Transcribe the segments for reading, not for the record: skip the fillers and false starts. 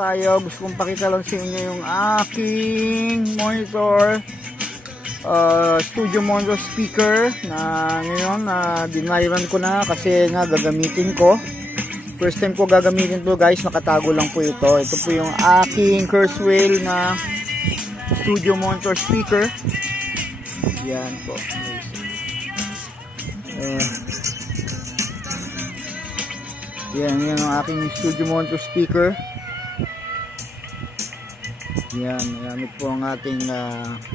tayo. Gusto kong pakita lang sa inyo yung aking monitor, studio monitor speaker na ngayon dinairan ko na kasi nga gagamitin ko. First time ko gagamitin to guys, nakatago lang po ito. Ito po yung aking Kurzweil na studio monitor speaker. Yan po. Yan ang aking studio monitor speaker. Yan, gamit po ang ating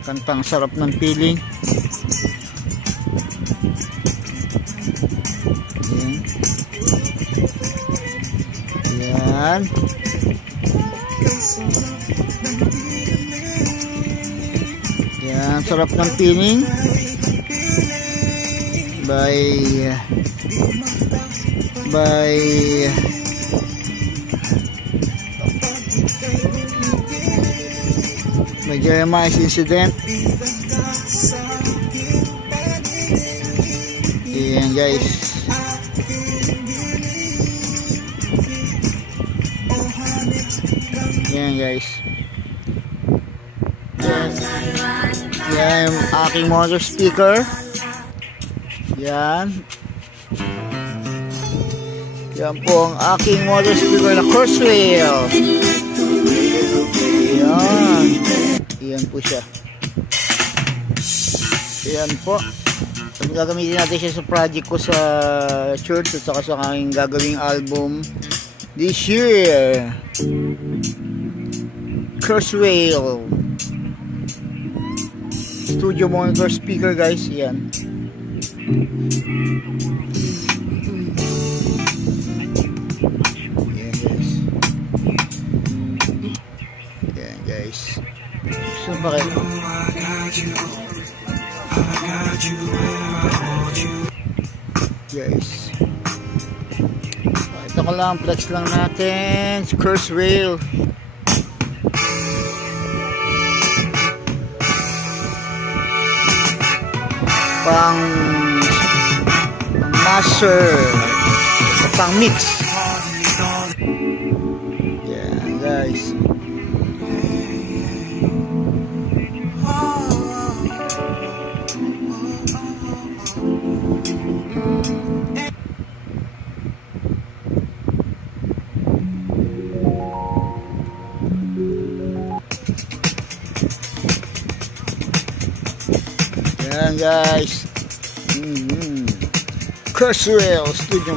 kantang Sarap ng Piling. Yan. Yan, Sarap ng Piling by Jeremiah's Incident. Ayan guys. Ayan guys. Yan yung aking monitor speaker. Yan. Yan po ang aking monitor speaker na Kurzweil. Yan. Yan po siya. Yan po. Gagamitin natin siya sa project ko sa church at saka sa aking gagawing album this year. Kurzweil studio monitor speaker guys. Yan. So bakit? Guys, ito ko lang, flex lang natin Kurzweil. Pang master, pang mix. Yan guys. Yan guys. Kurzweil studio.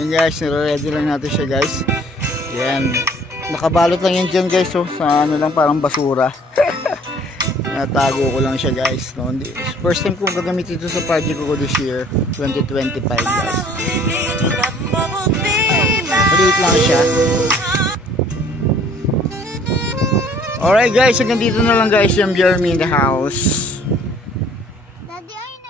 Yan guys, nire-ready lang natin siya guys. Yan. Nakabalot lang yan dyan guys. So, sa ano lang, parang basura. Natago ko lang siya guys. No? First time kong gagamitin ito sa project ko this year, 2025 guys. Maliit lang siya. Alright guys, hanggang dito na lang guys yung Jeremy in the house. Daddy, ayun na.